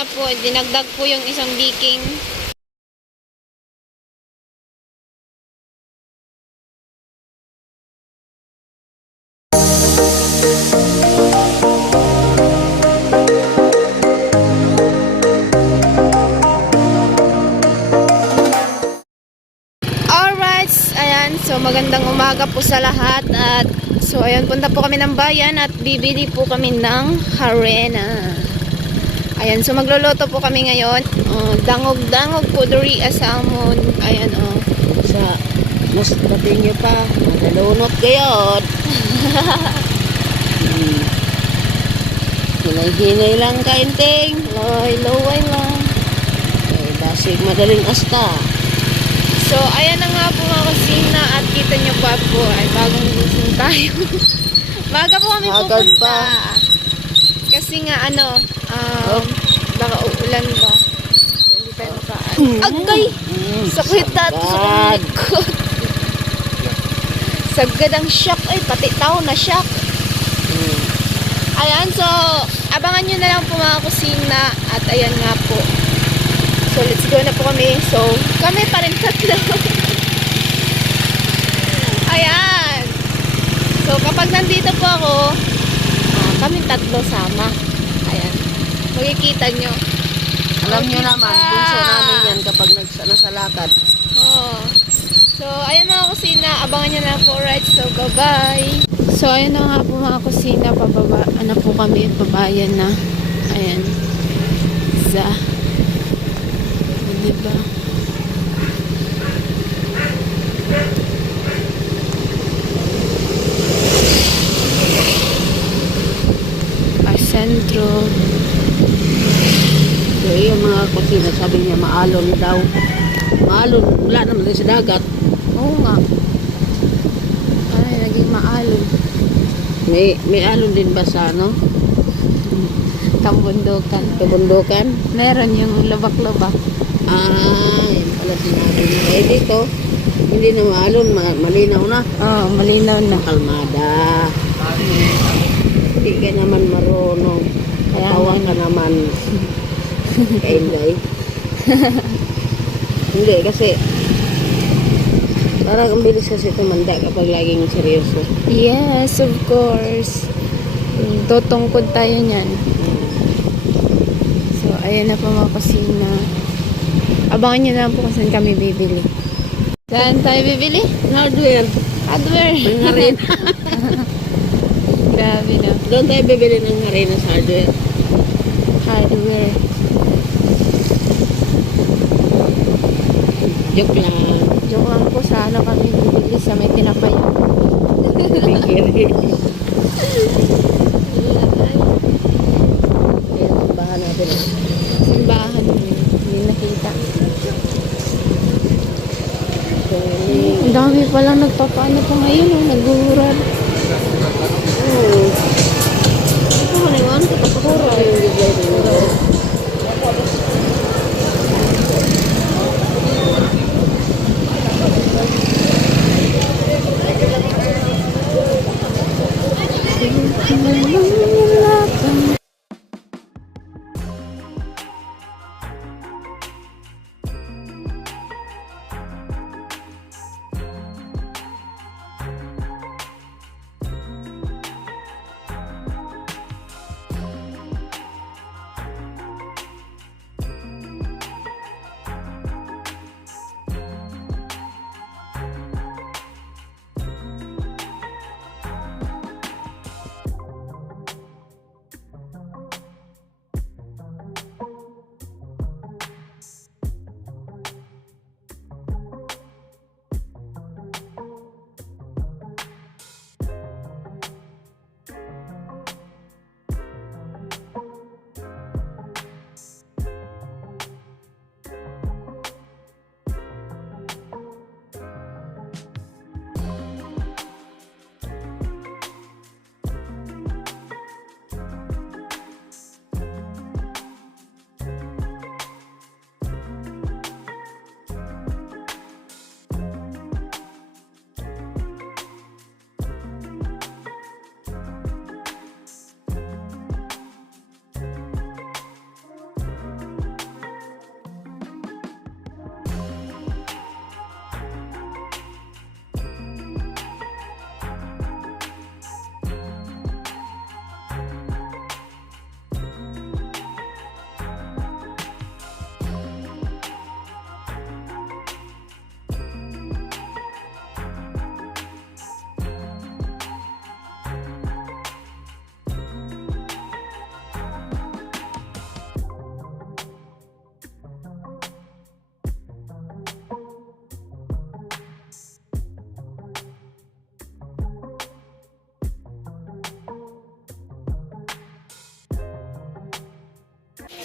na po, dinagdag po yung isang baking. Alright, ayan, so magandang umaga po sa lahat at so ayan, punta po kami ng bayan at bibili po kami ng harina. Ayan, so magluluto po kami ngayon. Dangog-dangog po duri asamon. Ayan, Sa mas dating nyo pa, nalunot gayod. Hinay-hinay lang kainting. laway lang. Ay, basig madaling asta. So, ayan na nga po mga kusina at kita nyo pa po ay bagong gising tayo. Maga po kami Agad pupunta. pa. Kasi nga baka uulan ba. So, hindi tayo makaan. Agay! Sakit na ito sa likod. Sagad ang shock. Ay, pati tao na shock. Ayan, so, abangan nyo na lang po mga kusina. At ayan nga po. So, let's go na po kami. So, kami pa rin tatlo. Ayan. So, kapag nandito po ako, kami tatlo sama. Ayan. Makikita nyo. Alam nyo naman, bunso namin yan kapag nasa lakad. Oh. So, ayan mga kusina. Abangan nyo na po, right? So, bye-bye. So, ayan na nga po mga kusina. Pababa. Ano po kami? Pabayan na. Ayan. Diba? Sentro. So, yung mga kusina, sabi niya, maalon daw. Maalon, wala naman din sa dagat. Oo nga. Ay, naging maalon. May alon din ba sa ano? Kambundukan. Kabundukan? Meron yung lubak-lubak. Yan pala sinabi niya. Eh dito, hindi na maalon, malinaw na. Oo, malinaw na. Kalmada. Hindi ka naman marunong. Katawang ka naman. Kainday. Hindi, kasi parang ang bilis kasi tumanda kapag laging seryoso. Yes, of course. Tutungkod tayo niyan. So, ayan na po mga kusina. Abangan nyo na po kung saan kami bibili. Saan tayo bibili? Hardware. Hardware. Ang harina. Grabe na. Doon tayo bibili ng harina sa hardware. Hardware. Joke lang. Joke lang po, sa ano kami bibili sa may tinapay. Bikiri. Ayan, tambahan natin. Simbahan. Hindi nakita. So, Ang dami palang nagpapaano po ngayon. Nagurad. ito mo na yun. Katapos yung bigay dito.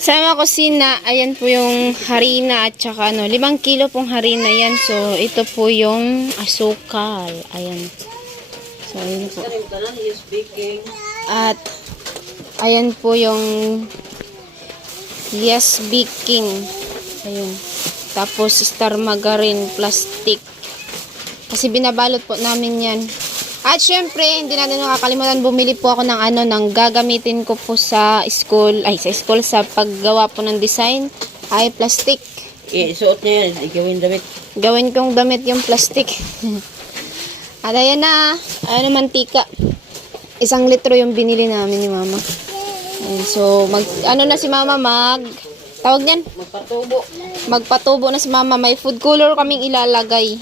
Sa mga kusina, ayan po yung harina at saka 5 kilo pong harina yan. So, ito po yung asukal. Ayan. So, ayan po. At, ayan po yung yes baking. Ayun. Tapos, star margarine plastic. Kasi binabalot po namin yan. At syempre, hindi natin makakalimutan, bumili po ako ng gagamitin ko po sa school, sa paggawa po ng design, ay plastic. Suot niya yan, gawin damit. Gawin kong damit yung plastic. At ayan na, mantika. 1 litro yung binili namin ni mama. Ayan, so, na si mama, tawag niyan? Magpatubo na si mama. May food color kaming ilalagay.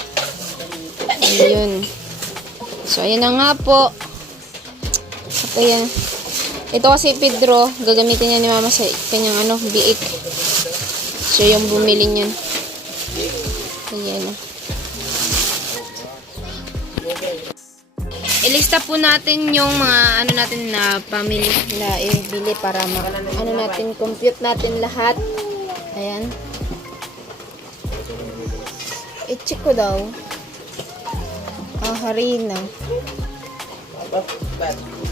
Ayun. So, ayan na nga po. At ayan. Ito kasi Pedro, gagamitin niya ni mama sa kanyang biik. So, yung bumili niyan. Ayan. Ilista po natin yung mga natin na pamili na ibili para natin, compute natin lahat. Ayan. I-check ko daw. Harina.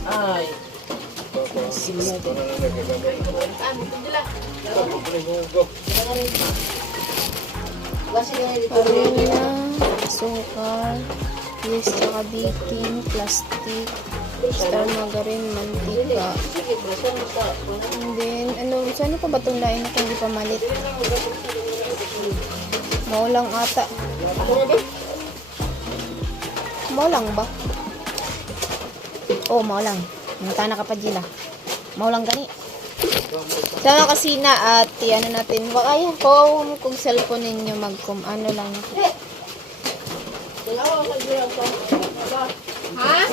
Ay. Harina, sukal, yes, saka baking, plastic, star margarine, mantika. And then, saan ko ba itong lain na hindi pamalit? Maulang ata. Maulang ba? Oh, maulang. Nagtana ka pa, Gila. Maulang gani. Sa mga kasina at natin. Ayaw ko kung cellphone ninyo lang. Ha?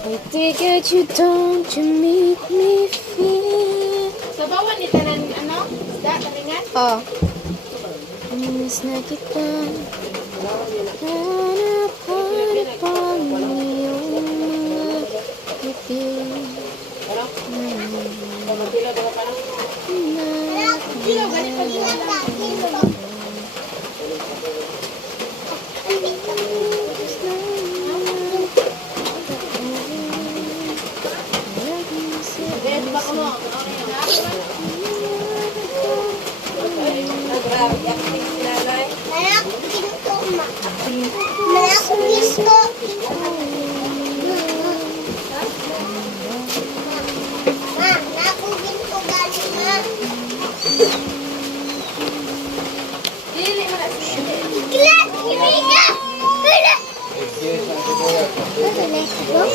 I figured you don't, you make me feel. Sabawan ni tanan isda talingan. Oh. Miss na kita. Hanap-hanap ang iyong ngiti. Kilo ganit pa din.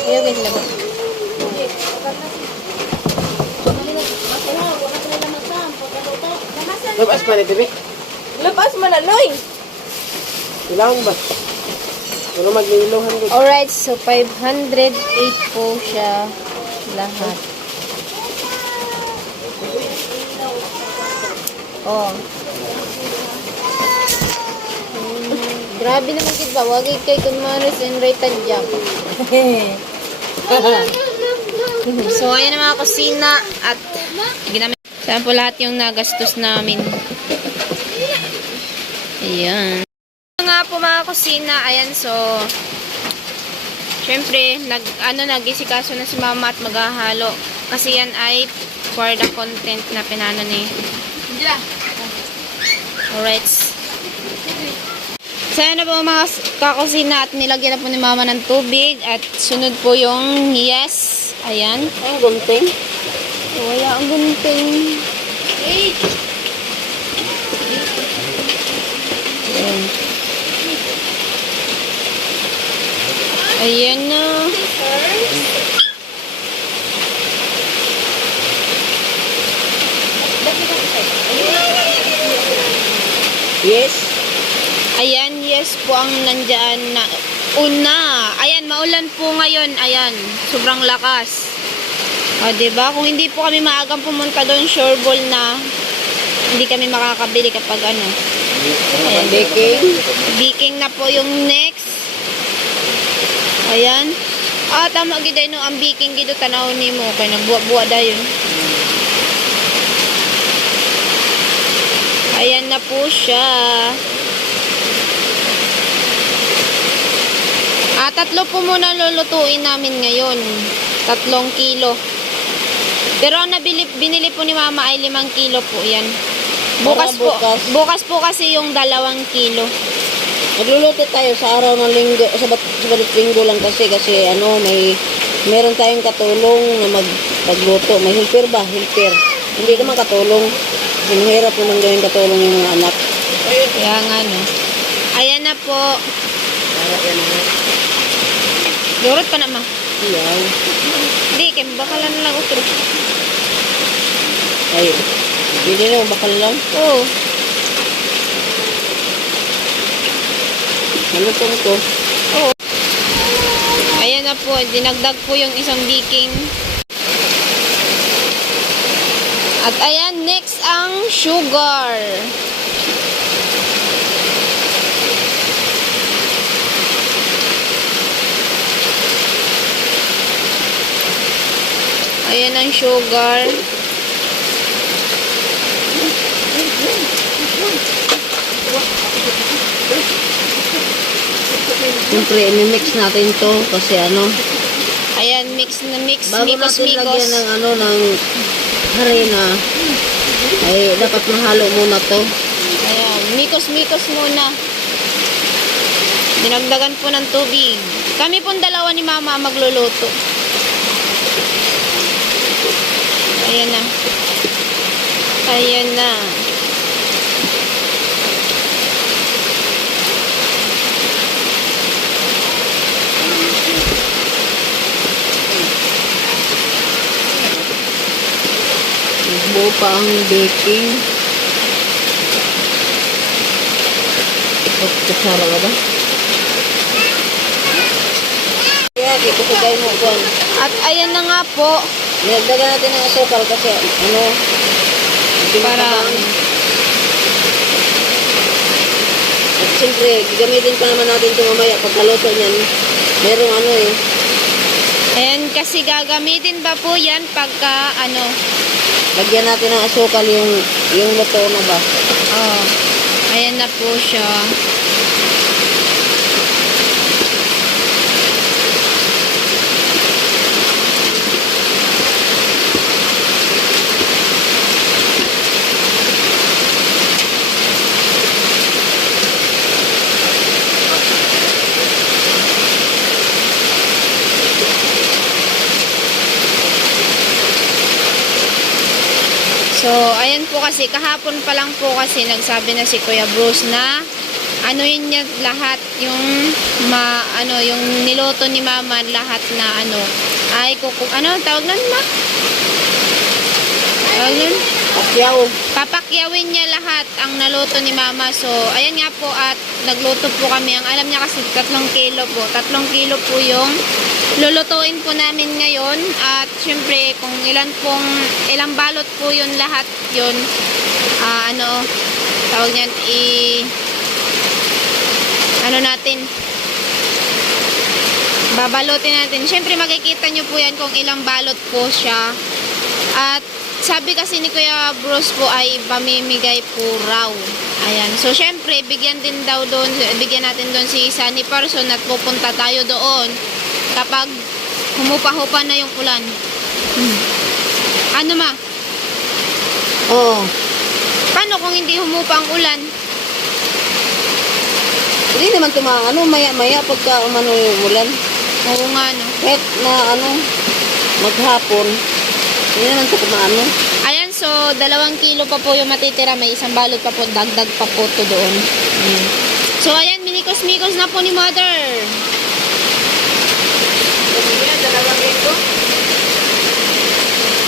Ayaw guys, lagot. Labas pa nito, Bi. Labas manaloy. Ilawang ba? Wala magliluhan ko. Alright, so 508 po siya lahat. Oh. Grabe naman kit ba? Wag kay kun Maris and Rita Jack. So, ayan ang mga kusina at ginamit. Saan po lahat yung nagastos namin. Ayan. Nga po mga kusina, ayan, so syempre, nag-isikaso na si mama at maghahalo. Kasi yan ay for the content na pinano ni. Alright. So, ayan na po mga kakusina at nilagyan na po ni mama ng tubig at sunod po yung yes. Ayan. Ang gunting. Wala ang gunting. Ayan. Ayan na. Yes. Ayan, yes po ang nandyan na una. Ayan, maulan po ngayon. Ayan, sobrang lakas. O, diba? Kung hindi po kami maagang pumunta doon, sure ball na hindi hindi kami makakabili kapag ano. Ayan. Baking. Baking na po yung next. Ayan. Ah, tama gid no ang baking gid tanaw nimo kay nagbuwa-buwa dayon. Ayan na po siya. Tatlo po muna lulutuin namin ngayon. 3 kilo. Pero ang binili po ni Mama ay 5 kilo po yan. Bukas po. Bukas po kasi yung 2 kilo. Magluluto tayo sa araw ng linggo, sa balit linggo lang kasi meron tayong katulong na magluto. May helper ba? Helper. Hindi naman katulong. Hinahirap mo nang gawing katulong yung mga anak. Kaya nga no. Ayan na po. Para yan na. Durot pa na ma. Iyaw. Hindi, kaya bakalan na lang utro. Ay, hindi na bakal lang. Oo. Malutong to. Oo. Ayan na po, dinagdag po yung isang baking. At ayan, next ang sugar. Ayan ang sugar. Siyempre, i-mix natin to kasi Ayan, mix na mix. bago Mikos, natin mikos. lagyan ng harina, ay dapat mahalo muna to. Ayan, mikos-mikos muna. Dinagdagan po ng tubig. Kami pong 2 ni Mama magluluto. Ayan na. Ayan na. Buo pa ang baking. Kasara ka ba? Kaya, kikusugay mo ko. At ayan na nga po. Nagdagan natin ng asukal kasi Para at siyempre, gagamitin pa naman natin ito mamaya pagkaluto niyan. Merong ayan, kasi gagamitin pa po yan pagka lagyan natin ng asukal yung luto na ba. oh, ayan na po siya. So, ayan po kasi, kahapon pa lang po kasi nagsabi na si Kuya Bruce na yun niya lahat yung yung niloto ni Mama lahat na ay tawag nun ma? Tawag nun? Pakyaw. Papakyawin niya lahat ang naluto ni Mama. So, ayan nga po at nagluto po kami. Ang alam niya kasi 3 kilo po. 3 kilo po yung lulutuin po namin ngayon. At syempre, kung ilang balot po yun lahat yun, tawag niyan, natin, babalotin natin. Syempre, makikita nyo po yan kung ilang balot po siya. At sabi kasi ni Kuya Bruce po ay pamimigay po raw. Ayan. So, syempre, bigyan natin doon si Sunny Person at pupunta tayo doon kapag humupa-hupa na yung ulan. Ano ma? Oo. Paano kung hindi humupa ang ulan? Hindi naman maya-maya pagka yung ulan. Oo nga, no? Kahit na maghapon, hindi naman ito Ayan, so 2 kilo pa po yung matitira. May 1 balot pa po. Dagdag pa po to doon. So, ayan, minikos-mikos na po ni Mother.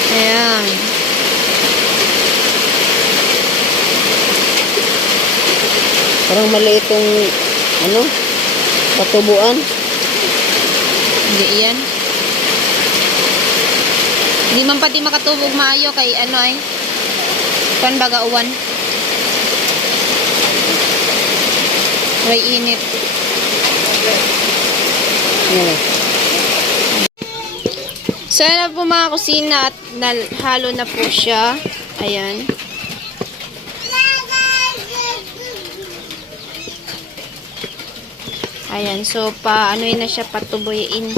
Ayan. Parang maliit yung patubuan. Hindi yan. Hindi man pati makatubog maayo kay kan baga uwan. May init. Yan. So, ayan na po mga kusina at halo na po siya. Ayan. Ayan. So, ano na siya, patubuyin.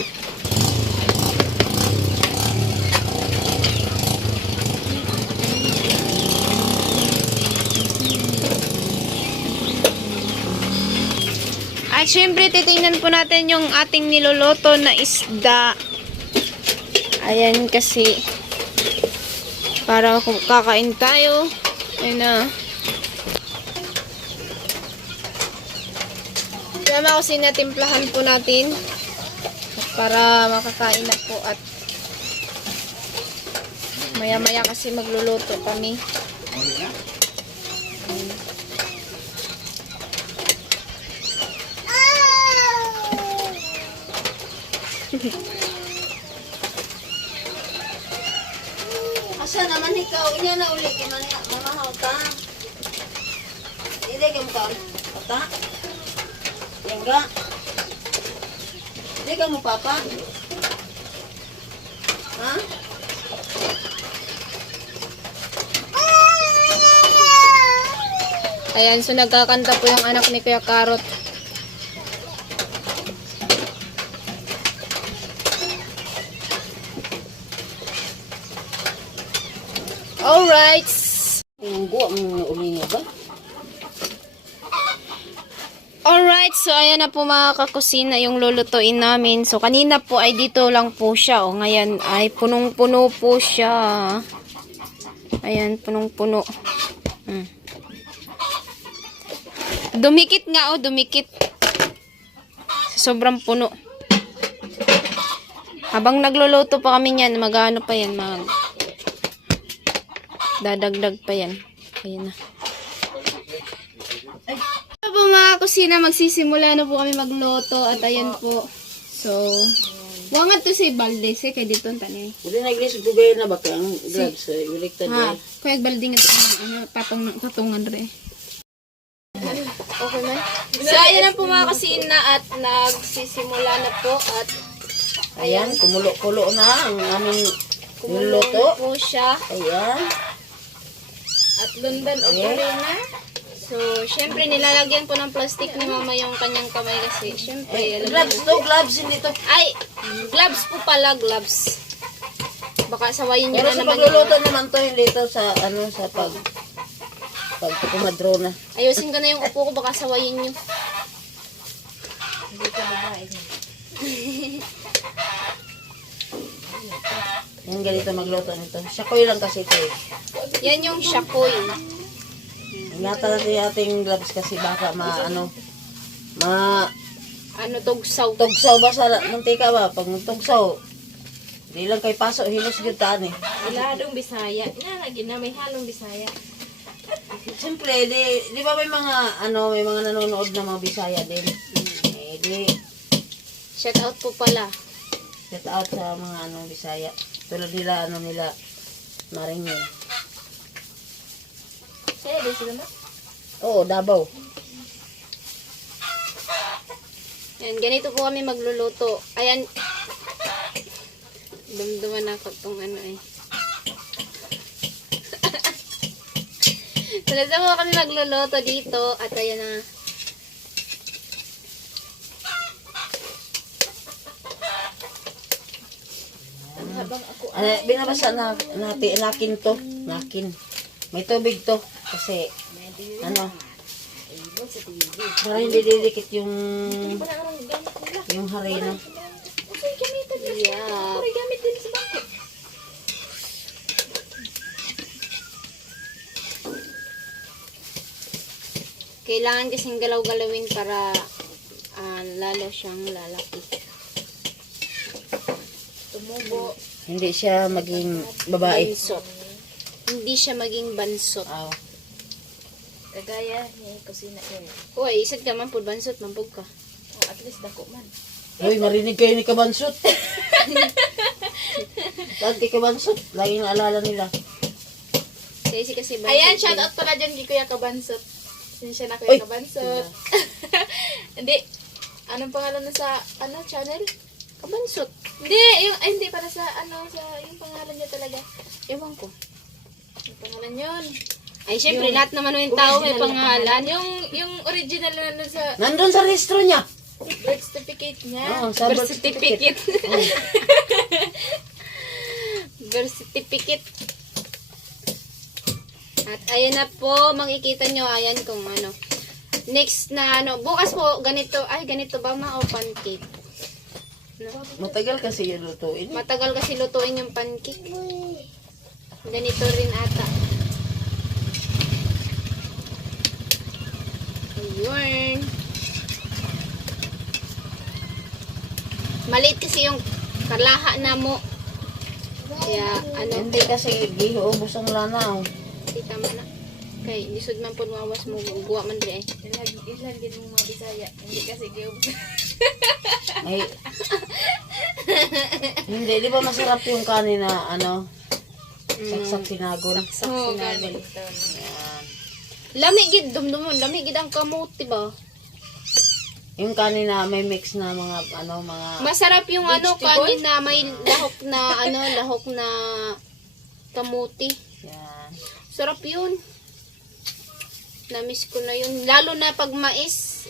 At syempre, titingnan po natin yung ating niluluto na isda. Ayan kasi, para kakain tayo. Ayan na. Kaya mga kusina, timplahan po natin. Para makakain na po at maya-maya kasi magluluto kami. Asa naman ikaw? Inya na uli. Mamahaw ka. Hindi ka mo ka. Pata? Yan ka. Hindi ka mo papa? Ha? Ayan, so nagkakanta po yung anak ni Kuya Karot. Alright. Yung buwa mo uli nga ba? Alright, so ayan na po mga kakusina yung lulutuin namin. So kanina po ay dito lang po siya. O ngayon ay punong-puno po siya. Ayan, punong-puno. Dumikit nga dumikit. Sobrang puno. Habang nagluluto pa kami niyan, mag-ano pa yan, dadagdag pa yan. Ayan na. Ito po mga kusina, magsisimula na po kami magluto at ayan po. So, wangat to si Baldes kay dito ang tanay. Hindi nag-list ko gaya na ba kang gloves? Baliktad Ha, eh. kaya balding ito patungan re. Okay man. So, ayan na po mga kusina at nagsisimula na po at Ayan, kumulo-kulo na ang aming kumulo niluluto. po siya. Ayan. At lundan o farina. So, syempre nilalagyan po ng plastic ni mama yung kanyang kamay kasi syempre. Gloves to, gloves, hindi to. Ay, gloves po pala, gloves. Baka sawayin nyo Pero na sa naman pagluluto naman to, hindi to sa sa pagkumadro na. Ayusin ko na yung upo ko, baka sawayin nyo. Yan ganito magluto nito. Shakoy lang kasi ito eh. Yan yung shakoy. Ingatan natin yung ating gloves kasi baka Ano, tugsaw. tugsaw ba sa mantika ba? Pag tugsaw, di lang kay paso, hilos yun taan eh. Iladong Bisaya. Lagi na may halong Bisaya. Siyempre, di ba may mga, may mga nanonood na mga Bisaya din. Eh, di, Shout out po pala. shout out sa mga Bisaya. Tulad nila, nila, Maringin. Saya din sila ma? Oo, Davao. Yan, ganito po kami magluluto. Ayan. Dumduman ako itong eh. So, ganito po kami magluluto dito. At ayan na. Binabasa nakin to. Nakin. May tubig to. Kasi, para hindi didikit yung harina. Yeah. Gamit din sa bangko. Kailangan kasing galaw-galawin para lalo siyang lalaki. Tumubo. Hindi siya maging babae. Bansot. Hindi siya maging bansot. Oh. Kagaya ni kusina yun. Uy, isad ka man po bansot, mampog ka. Oh, at least dako man. Uy, marinig kayo ni Kabansot. Saan kay Kabansot? Laging naalala nila. Kasi bansot. Ayan, din. shout out pala dyan kay Kuya Kabansot. Siya na Uy. Kuya Kabansot. Hindi. Anong pangalan na sa, channel? Kabansot. Hindi, hindi para sa, yung pangalan niya talaga. Ewan ko. Yung pangalan yun. Ay, syempre, lahat naman ng tao may pangalan. Yung original na sa Nandun sa registro niya. birth certificate niya. Oo, sa Birth certificate. Birth certificate. At ayan na po, makikita nyo, ayan kung ano. Next na bukas po, ganito ba ma o pancake? No? Matagal kasi yung lutuin. Matagal kasi lutuin yung pancake. Ganito rin ata. Ayun. Maliit kasi yung kalaha na mo. Kaya, Hindi kasi gihuubos ang lanaw. kita mo na. Kay, lisod man po mawas mo, guwa man rin eh. Ilan din mo mga Bisaya. Hindi kasi kayo. Ay, hindi, di ba masarap yung kanin na saksak sinagol? Saksak Oo, sinagol. ganito. Yan. Lami gid, dumdumon, lami gid ang kamote ba? Yung kanin na may mix na mga mga Masarap yung Vegetable? kanin na may lahok na lahok na kamote. yan. Sarap yun. Namiss ko na yun. Lalo na pag mais,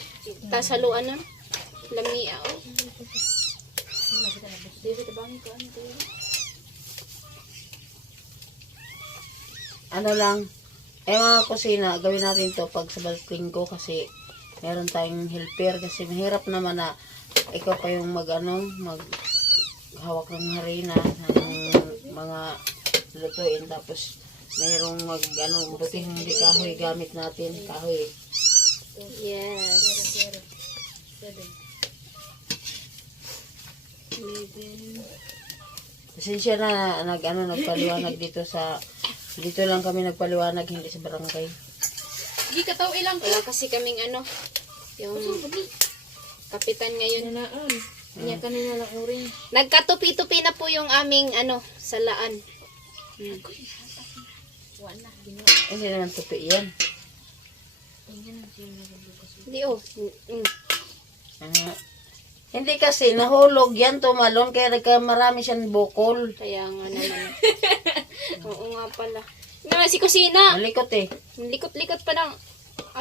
tas haluan nun. Lamia, oh. David, abangin ko. Ano to yun? Ano lang, mga kusina, gawin natin to pag sa linggo kasi meron tayong helper kasi mahirap naman na ikaw pa yung maghawak ng harina ng mga lutuin tapos mayroong buti hindi kahoy gamit natin, kahoy. Yes. 7. Pasensya na nagpaliwanag dito lang kami nagpaliwanag, hindi sa barangay. Hindi ka tao ilang Wala kasi kaming yung kapitan ngayon. Nanaan. Kanya kanina lang uring. Nagkatupi-tupi na po yung aming salaan. Wala. Hindi naman tupi yan. Hindi oh. Hindi kasi nahulog yan, tumalon kaya marami siyang bukol. Kaya nga naman. Oo nga pala. Nga si kusina. Malikot eh. Likot-likot pa ng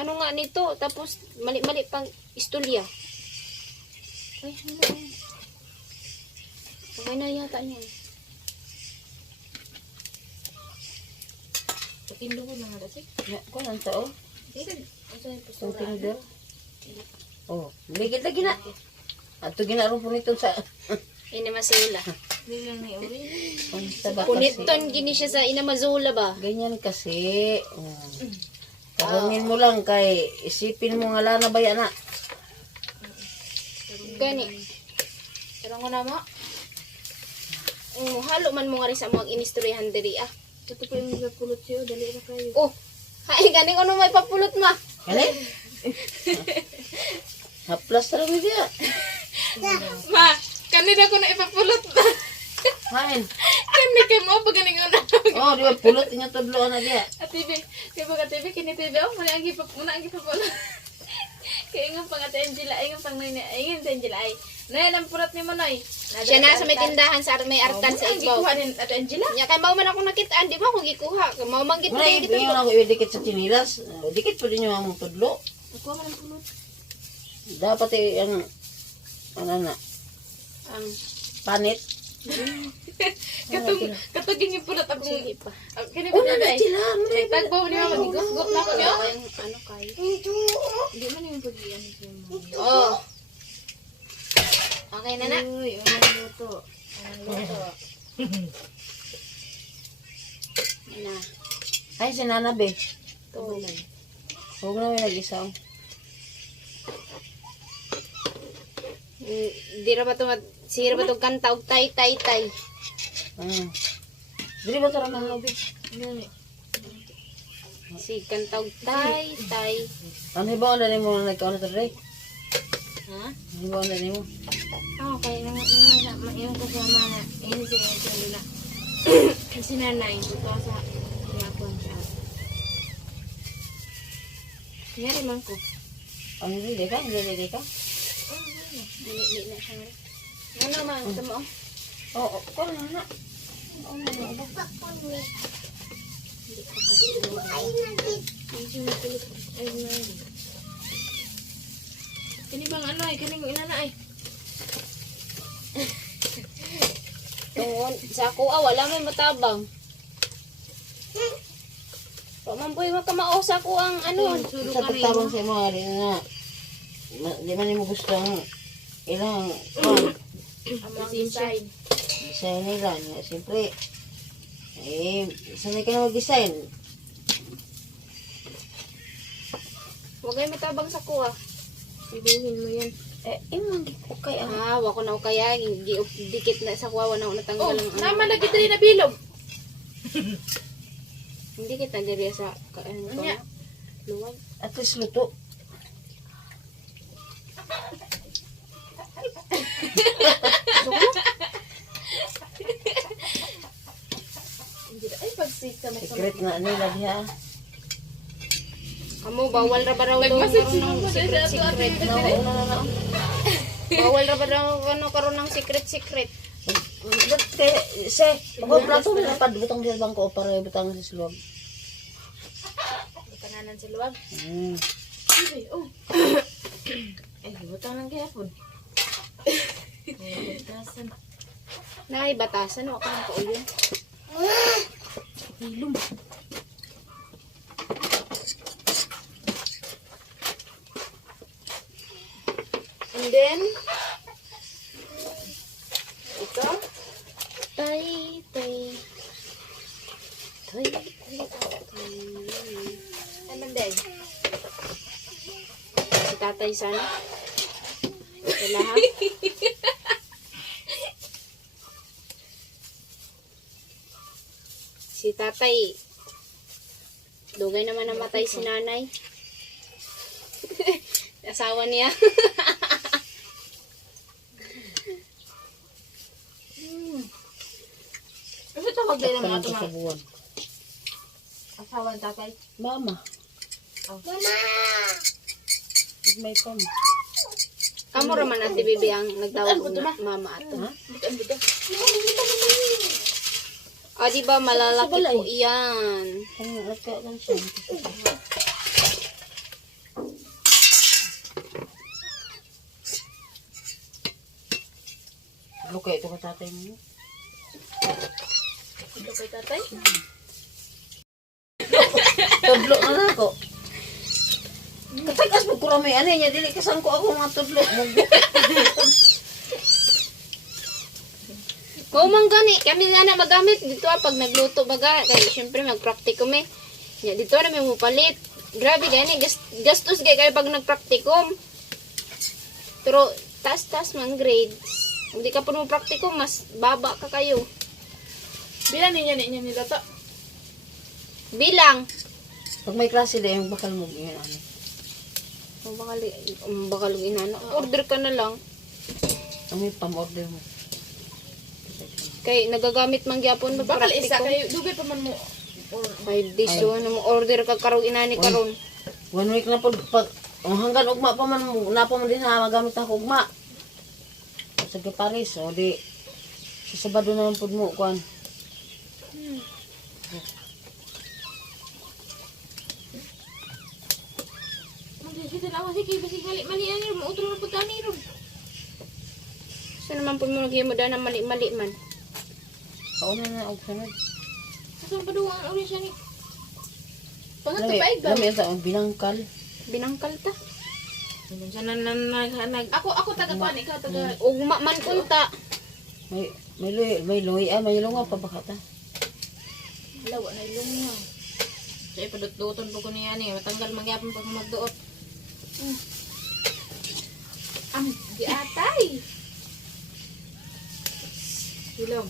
nga nito. Tapos mali-mali pang istulya. Ay, ano. Okay na yata niya. Pakindo ko lang natin. Kung ang tao? David, ito yung Itong postura. tinidor? Oh, ligid na gina. At ito ginarong po nito sa... Inamasula. Hindi lang na uring. Ang taba kasi. Puniton gini siya sa Inamazula ba? Ganyan kasi. Karungin mo lang kay isipin mo nga lana ba yan na. Gani. Pero nga naman. Halo man mo nga rin sa mga inistoryahan diri ah. Ito po yung nagpulot siyo. Dali na kayo. Oh, hay gani ko may papulot ma. Kali? Haplas tara mo diya. Ma, kanina ko na ipapulot na. Hain. Kanina kayo mo pa ganing una. Oh, di ba pulot niya tudlo na diya. At TV, kaya ba TV, kini TV, muna ang ipapulot. Kaya nga pang ate Angela, ay nga pang nani, ay nga Angela, ay. Nay, ang pulot ni mo, Nay. Siya na sa may tindahan sa may artan sa Ang Igbaw. gikuha ni ate Angela. Nya kay mao man ako nakitaan, di ba ako gikuha. Mao man gid Wala dito. yung ako idikit sa tinilas. Dikit po din yung among tudlo. Nakuha mo ng pulot. Dapat yung na Ang panit. Katugin yung pulot ako. sige pa. Kini ba na ay? Sila, Tagbaw niya, magigos-gos na ko niya. Yung kay. Hindi man yung pag-iyan siya. Oh. Okay na na. Uy, ang luto. Ang luto. Na. Ay, si Nana be. To. Huwag na may nag-isaw. Di ra ba to sira ba to kanta og tay tay tay. Dili ba tara na be? Si kanta og tay tay. Ano ba na nimo na nagkaon to re? Ha? Ano ba na nimo? Okay, yung kasama na, yun si Angela. Si nanay, buka sa yapon siya. Ngari man ko. Ano dili ka? Dili ka? Dili na siya. Ano man, ito mo? Oo, ko na na. Kini bang ano ay kaning inana ay. Tungon, sa ako wala may matabang. Pamamboy makamao sa ako ang ano. Sa pagtabang sa mga rin nga. Di man mo gusto ang ilang Among design. design nila. Siyempre, sanay ka na mag-design. Huwag kayo matabang sa kuha. Ibihin mo yan. Imang okay ang Wako na kaya dikit na sa kuha na natanggal Oh, ang ano. naman lagi diri na bilog. Hindi kita diri sa Anya. luwag. at least luto. Ay pagsika mo. Secret na nila diha. Amo bawal ra ba raw daw Nagmessage karon mo ng ba diri ato ato secret. diri? Bawal ra ba daw ano karon ng secret. But se, pag plato na pa butang sa bangko para butang sa silog. Kananan sa luwag. Ay, oh. Ay, butang lang gyapon. Batasan. Nay batasan no ako nang kauyon. Hilom. And then ito tay. Ano day? Si tatay sana. Wala ha? Si tatay. Dugay naman namatay si nanay. Asawa niya. Ano tawag din ng mga Sa tuma? buwan. Asawa ng tatay. Mama. Mama. May kom. Kamo raman ate bibi ang nagtawag na mama ato. Bukan bukan. O di ba malalaki po iyan. Ano ate lang siya. Okay, ito ka tatay mo. Ito kay tatay. Tudlo na ako. Katagas mo kurami ano niya dili kasan ko ako mga tudlo mo. Kung man gani, kami nga na magamit dito pag nagluto baga. Kaya syempre mag-practicum eh. Ya, dito na may mupalit. Grabe gani, gastos kaya pag nag-practicum. Pero taas-taas man grades. Hindi ka pa mo practicum, mas baba ka kayo. Bilang niya niloto. Bilang. Pag may klase din bakal mo yun ano. Bakal inano. Order ka na lang. Ang may pam-order mo. Kay nagagamit man gyapon Bakal isa mag-practicum. kayo. Dugay pa man mo. 5 days yun. Order ka karong inani karon. 1 week na po pag hanggang ugma pa man na pa man din ha magamit ako ugma. Sa Paris o di sa Sabado na lang po mo kuan. Magkikita na ako. Sige, basig mali yan yun. Mautro na po tani ron. So naman po mo nagyamo na mali-mali man. Kauna na og sunod. Kasang paduwa ang ulit siya ni. Pangat Lami, pa ba? lami ito ang binangkal. Binangkal ta. Siya nag... Ako taga kuan, ikaw taga... Ugma man kunta. May lunga pa baka ta. Lawa na ilong niya. Siya ipadot-duton po ko niya ni. Matanggal magyapon pag magduot. Di atay. Ilong.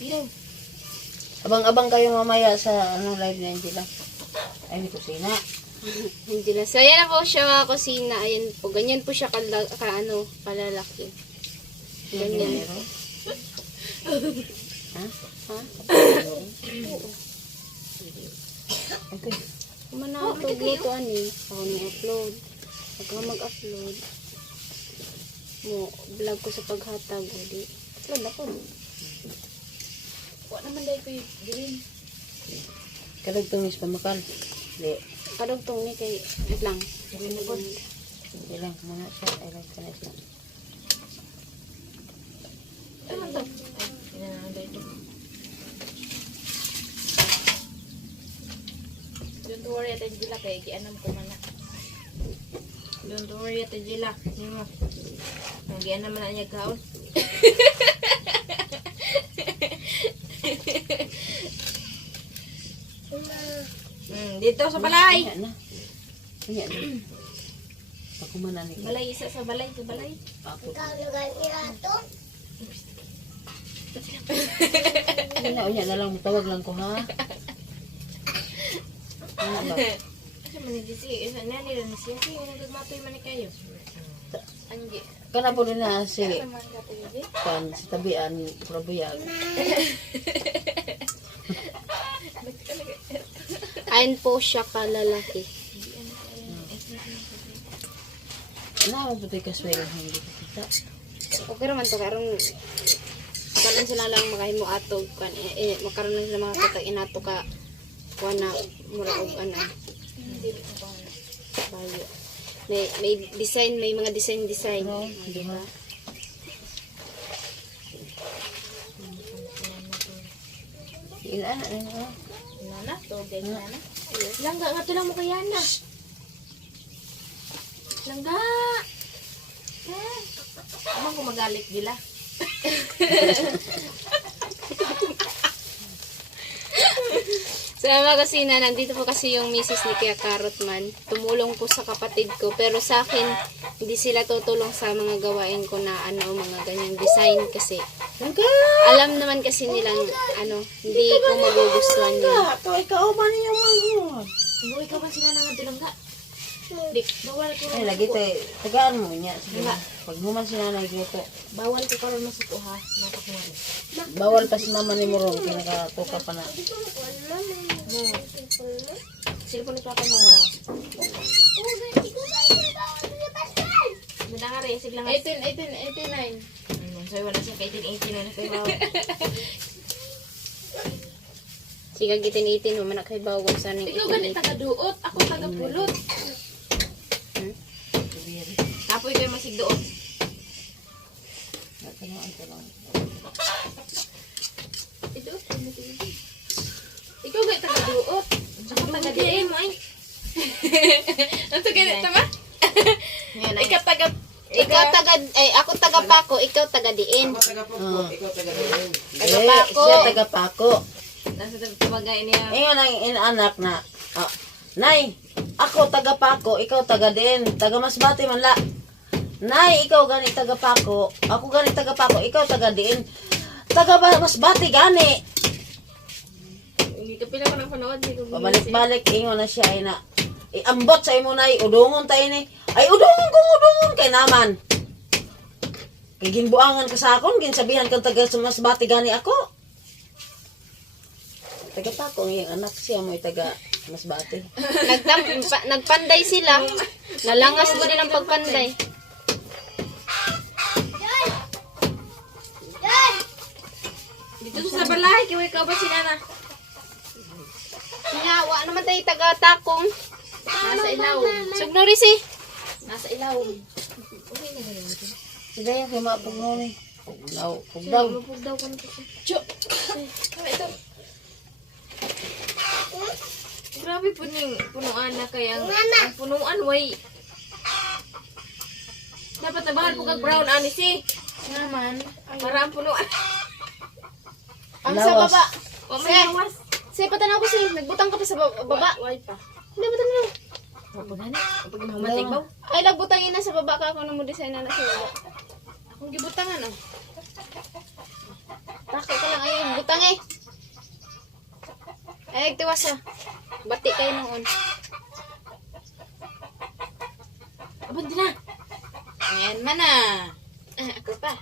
Ilong. Abang-abang kayo mamaya sa live ni Angela. Ay, may kusina. Hindi na. So, ayan na po siya mga kusina. Ayan po. Ganyan po siya kalalaki. Ganyan. Ha? Ha? Okay. Kumana ito, luto ani. Ako nang upload. Pagka mag-upload, mo, vlog ko sa paghatag. Di, upload ako. Wa naman dahil ko yung green. Kadag tumis pamakal. Di. Kadugtong ni kay, wait lang. Ilang mana siya. Ilang ka na siya. Ano to? Ay, pinanaan dahil ito. Don't worry, Ate Angela, kaya gianam ko man na. Don't worry, Ate Angela. Nimo. Gianam man na niya kaon. Dito sa balay. Kanya na. Kanya na. Pakumanan ni. Balay, isa sa balay, sa balay. Ako. Unya na lang, tawag lang ko ha. Ano ba? Kasi manigisi, isa na nila na siya. Kasi yung nagmatoy man kayo. Anji. Kana po rin na si Naman ka tayo, Pan, si tabian, probuyag. Ayon po siya kalalaki. Ano ba ito kasway ng hindi kita? Okay naman to, karon karon sila lang makahimo atog kan makaroon lang sila mga katag inato ka kuha na mura og ano bayo. May design, may mga design. Di ba? Ilan na. Nana, togay nana. Langga nga to lang mo kaya na. Langga. Amang ko magalit nila. So mga kasina, nandito po kasi yung misis ni Kuya Carrot man. Tumulong po sa kapatid ko. Pero sa akin, hindi sila tutulong sa mga gawain ko na mga ganyang design kasi alam naman kasi nilang hindi ko magugustuhan yun. Ito, ikaw ba niyo manghod? Buhay ka ba sila nang tulangga? Dik, bawal ko Ay, lagi tayo. Tagaan mo niya. Sige na. Pag human si nanay dito. Bawal ko karon masuko ha. Napakuha. Bawal pa si mama ni Morong. Kinakatuka pa na. Silpon ito ako mo. Madanga rin, siglang 89. So, wala siya kay 18 na kay bawal. Siga gitin-itin mo, manak kay bawal sa ning Ikaw ganit taga-duot, ako taga-pulot. Tapoy kayo masigduot. Ikaw ganit taga-duot. Ako taga-diin mo ay. Ano ganit tama? Ikaw taga... ako taga Paco, ikaw taga Diin. Taga-pako. Siya taga-pako. Nasa tabagay niya. Ngayon ang inanak na. Nay, ako taga-pako, ikaw taga-din. Taga-masbati man la. Nay, ikaw gani taga-pako. Ako gani taga-pako, ikaw taga-din. Taga-masbati gani. Hindi ka pila ko ng panood. Pabalik-balik, ingon na siya ay na. Iambot sa imo na, udungon tayo ni. Ay, udungon kay naman. Kay ginbuangan ka sa akon, ginsabihan kang taga-masbati gani ako. Taga-pako, yung anak siya mo taga-masbati. Nagpanday sila. Nalangas mo din ang pagpanday. Dito sa balay, kiway ka ba si Nana? Nga, naman tayo taga-takong. Nasa ilaw. Sugnori si. Nasa ilaw. Sige, yung kay mapag mo ni. Pugdaw. Mapugdaw ko na ito. Cho! Kama ito. Grabe po ning punuan na kaya ang punuan way. Dapat nabahan po kag brown anis eh. Naman. Para ang punuan. Ang sa Lawas. baba. O may lawas. Say, patanaw ko si. Nagbutang ka pa sa baba. Way pa. Hindi, patanaw. Mapagana. Pag mahumatay ba? Ay, nagbutangin na sa baba ka. Ako na mo design na sa baba. Akong gibutangan oh. Tako ka lang. Ayun, butang eh. Ay, nagtiwas ah. Bati kayo noon. Abang din na. Ayan man na. Ako pa.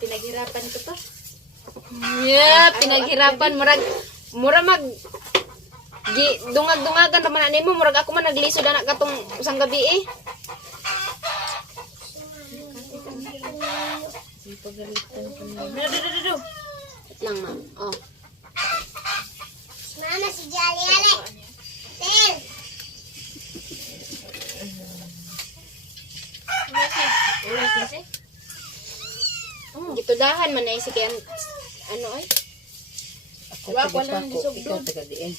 Pinaghirapan ko to. Yeah, pinaghirapan. Mura dungag-dungagan ra man nimo murag ako man naglisod anak katong usang gabi eh. Wait lang ma'am. Oh. Mama, si Jolly, ale. Tel. Gitudahan man na si kaya ano ay. Ako taga Paco, ikaw taga diin.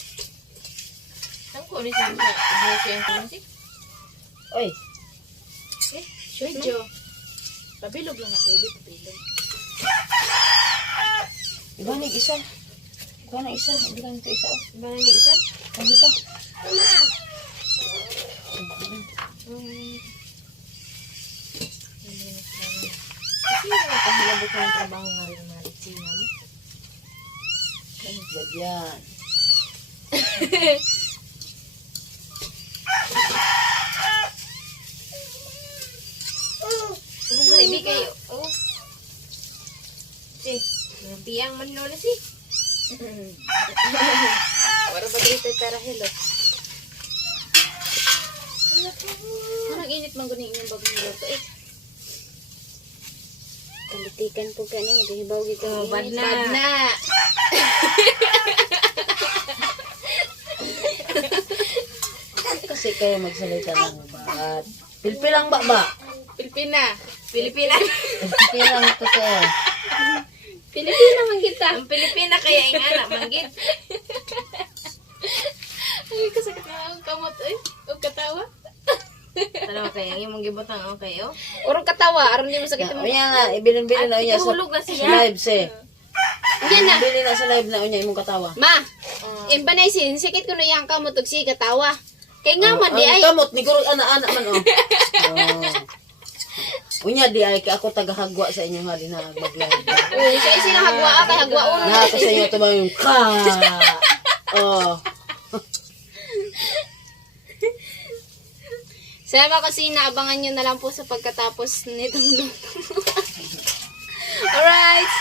Sangko ni sa si. Oy, Medyo. Pabilog lang ako, pabilog. iba na isa. Iba na isa, hindi lang ito isa. Ba na nigisan? Ano ito? Kasi nakahilabot ko ng trabaho nga rin mga litsina mo. Yan. Kung maribi kayo, oh. Si, biyang man lola si. Wala ba dito tara hello. Anong init man guning inyong bagong luto eh. Kalitikan po kani maghibaw gito. Oh, bad na. Kasi kayo magsalita ng bad. Pilpilang ba? Pilipina. Pilpilang totoo. Pilipina man kita. Ang Pilipina kaya ingana manggit. Ay, kasakit na ang kamot eh. O katawa. Tanaw kaya yung mong gibotang okay oh. Urong katawa aron di mo sakit mo. Unya nga, ibilin-bilin na unya Ihulog na sa siya. live se. Yan na. Ibilin na sa live na unya imong katawa. Ma, imbanay sikit ko no yang kamot og si katawa. Kay nga man di ay. Ang kamot ni guro ana-ana man oh. Unya di ay kay ako tagahagwa sa inyo nga din na mag-live. Oh, sa sila hagwa kay hagwa uno. Na sa inyo to ba yung ka. Oh. Sa mga kusina, abangan nyo na lang po sa pagkatapos nitong luto. Alright!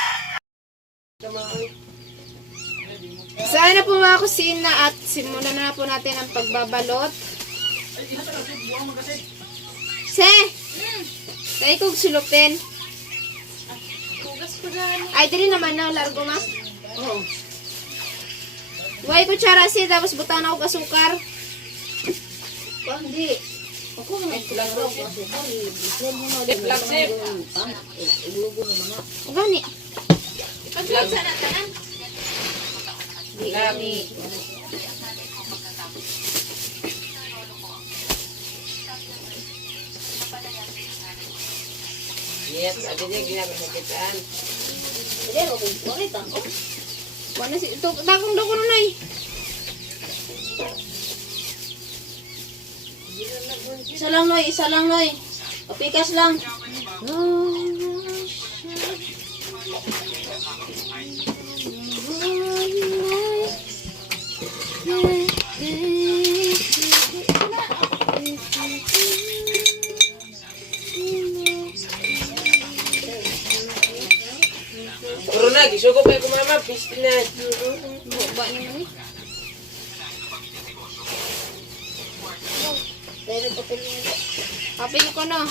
Sana po mga kusina at simulan na po natin ang pagbabalot. Se! Dahil kong sulupin. Ay, dili naman na, largo ma. Oh. Huwag kutsara si, tapos butan ako kasukar. Hindi. Ako nga nagplug daw ko. I-plug mo na. I-plug sip. Ilugo na mga. O gani. Pag-vlog sana tanan. Lami. Yes, sabi niya ginagasakitan. Hindi, okay tango. Wala si, ito, dakong dako nun ay. Isa lang, Noy. Papikas lang. Puro na, gisugo pa ko mama, pisti na. Ba niyo ni? Dahil papel niya. Papil ko no.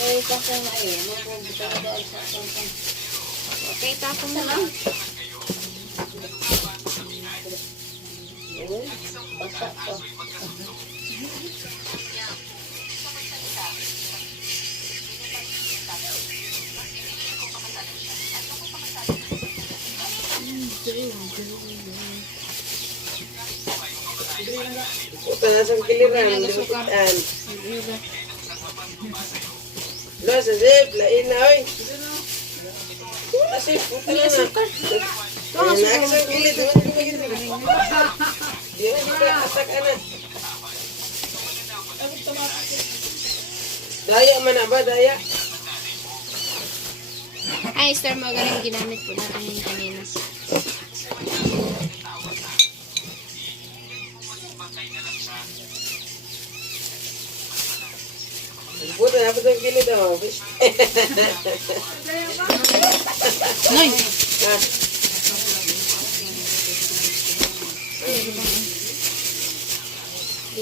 Dahil pasang na yun. Mabubuta ka doon sa pasang. Okay, tapon na lang. Uy, basa to. Puta na sa kiliran, limutan. Lo, sa zip, lain na, oy. Asip, puta na na. Ayun na, sa kilit. Di na kita, atak na. Daya man na ba, daya? Ay, Star Magaling ginamit po na ang kanina. Puta na, puta kilit ako. Noy! Hindi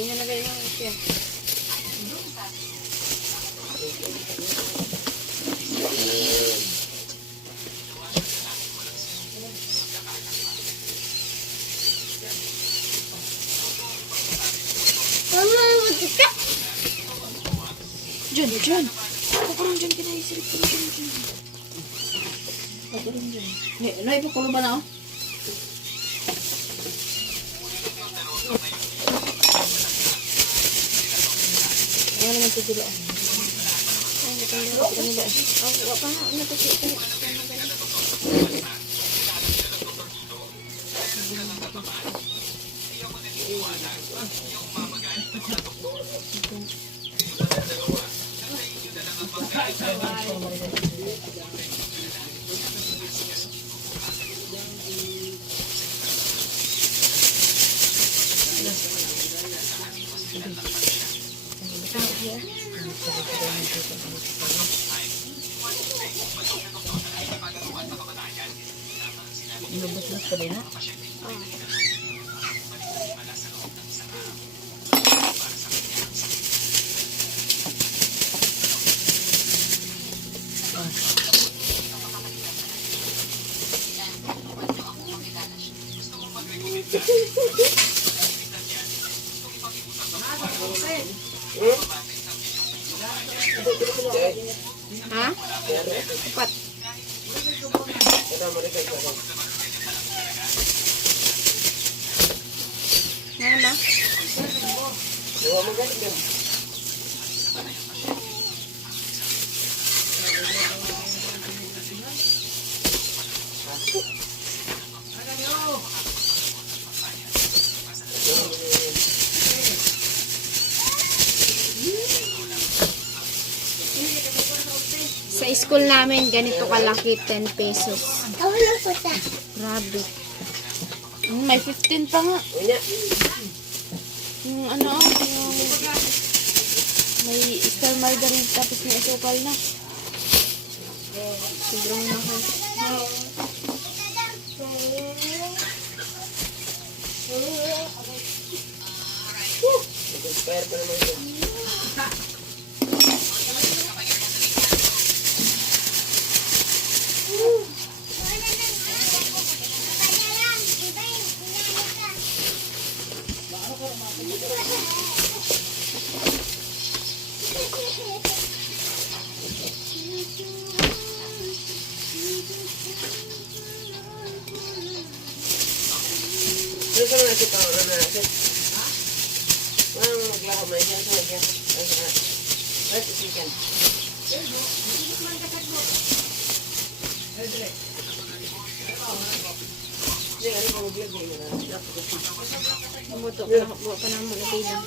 na na ganyan siya. Mama, magkita. Diyan. Pakurang dyan kinaisirip ko dyan. Pakurang dyan. Nay, pakulo ba na oh? Ano naman ito dilo? Ay, ito nila. Oh, pa na. Ano ito siya? Lubos-lubos pa din ha? Ha? Pat. Ngayon na? Sa school namin, ganito kalaki, 10 pesos. Tawala po ta. Grabe. May 15 pa nga. Yung ano, yung may star margarine tapos may asukal na. Sobrang mahal. Gusto mo na kita ang ano natin? Walang maglakaw mo yan. Saan yan? Right, chicken. Hindi, ano mo mag-vlog mo na? Buto pa na mo na bilang.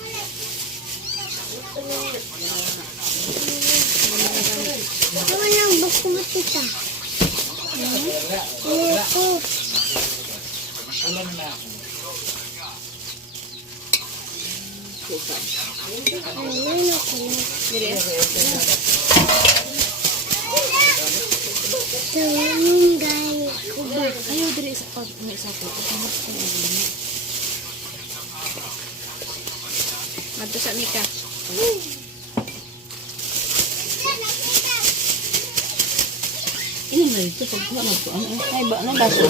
Walang buko matita. Buko. Ayun ako na. Tawang gay. Ayaw diri sa pag may isa ko. Madto sa Mika. Ini na ito. Pagkuha na ito. Ay, ba na baso?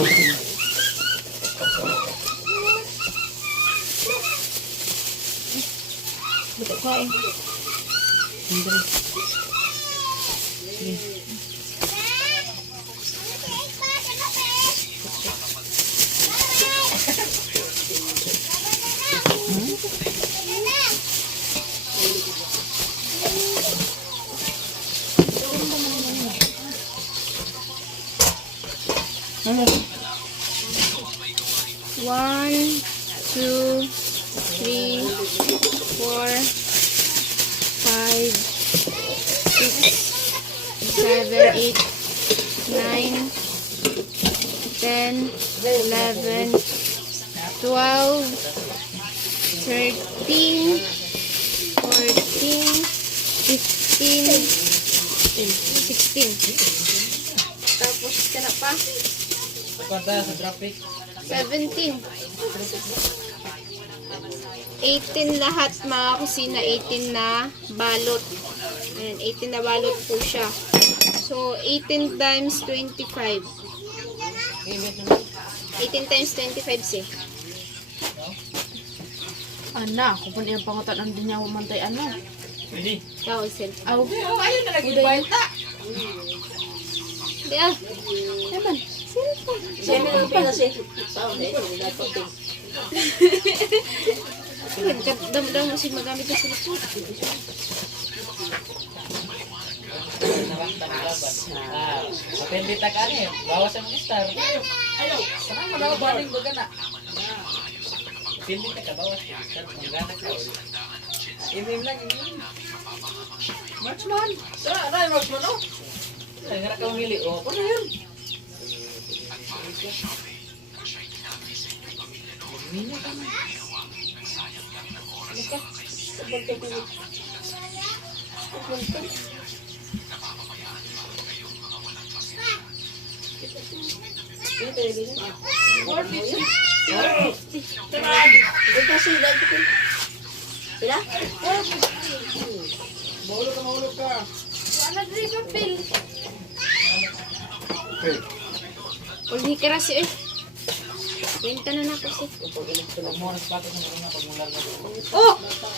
Buto kain. Andre. Ano? 1, 2, 3, 4, 5, 6, 7, 8, 9, 10, 11, 12, 13, 14, 15, 16. Tapos ka na pa. Pada sa traffic. 17. 18 lahat mga kusina, 18 na balot. Ayan, 18 na balot po siya. So, 18 times 25. 18 times 25 si. Ana, ako pa niya pangutan ang din niya humantay ano. Pwede. Ikaw, Sel. Aw, ayun na lagi baita. Di ah. Naman. Siya may lang pila si. Pao, hindi dapat din. Dam-dam mo si magamit na sa likod. Matindi ta ka ni. Bawas ang star. Ayaw. Sanang malabaning baga na. Matindi ta ka bawas. Star manggana ka. Imim lang imim. Marchman. Sa na Marchman oh. Ay ngara ka umili oh. Ano yun? Minyo ka man. Ito si dahil ko. Sila? Mahulog ka. Ana diri ka pil. Uli ka rasi eh. Benta na ako si. Pag mo nagpato sa mga pagmular na. Oh!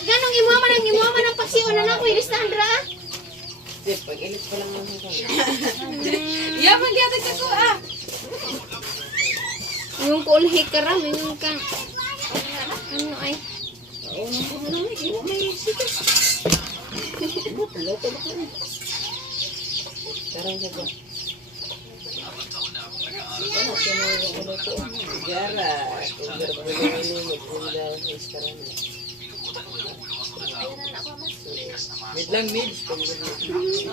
Ganong imuha man ang paksiyon na ako. Ilis na Andra ah. Pag ilit pa lang ng Yaman gyud ka ko ah. Yung kulhi ka ram. Yung kang... Ano ay? Karang sa ko. Gara. Mid lang mid.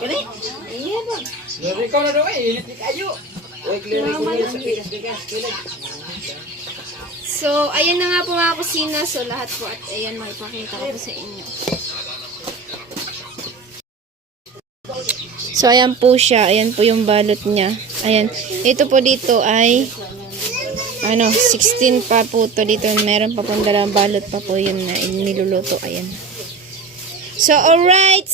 Kani? Iya ba? Lari ko na daw eh. Ilit ni kayo. Uy, clear ko niya sa bigas. So, ayan na nga po mga kusina. So, lahat po at ayan, makipakita ko po sa inyo. So, ayan po siya. Ayan po yung balot niya. Ayan. Ito po dito ay 16 pa po to dito. Meron pa pong dalawang balot pa po yun na niluluto. Ayan. So, alright.